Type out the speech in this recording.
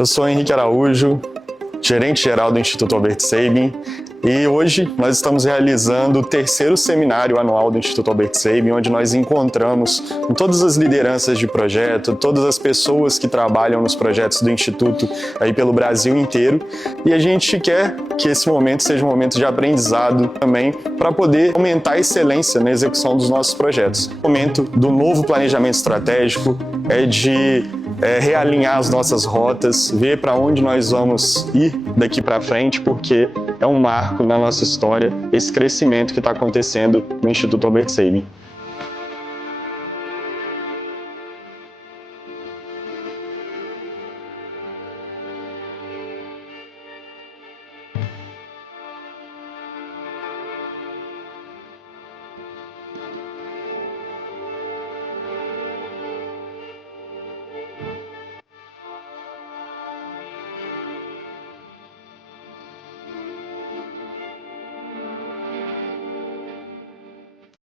Eu sou Henrique Araújo, gerente-geral do Instituto Albert Sabin, e hoje nós estamos realizando o terceiro seminário anual do Instituto Albert Sabin, onde nós encontramos todas as lideranças de projeto, todas as pessoas que trabalham nos projetos do Instituto aí pelo Brasil inteiro, e a gente quer que esse momento seja um momento de aprendizado também para poder aumentar a excelência na execução dos nossos projetos. O momento do novo planejamento estratégico é de realinhar as nossas rotas, ver para onde nós vamos ir daqui para frente, porque é um marco na nossa história esse crescimento que está acontecendo no Instituto Albert Sabin.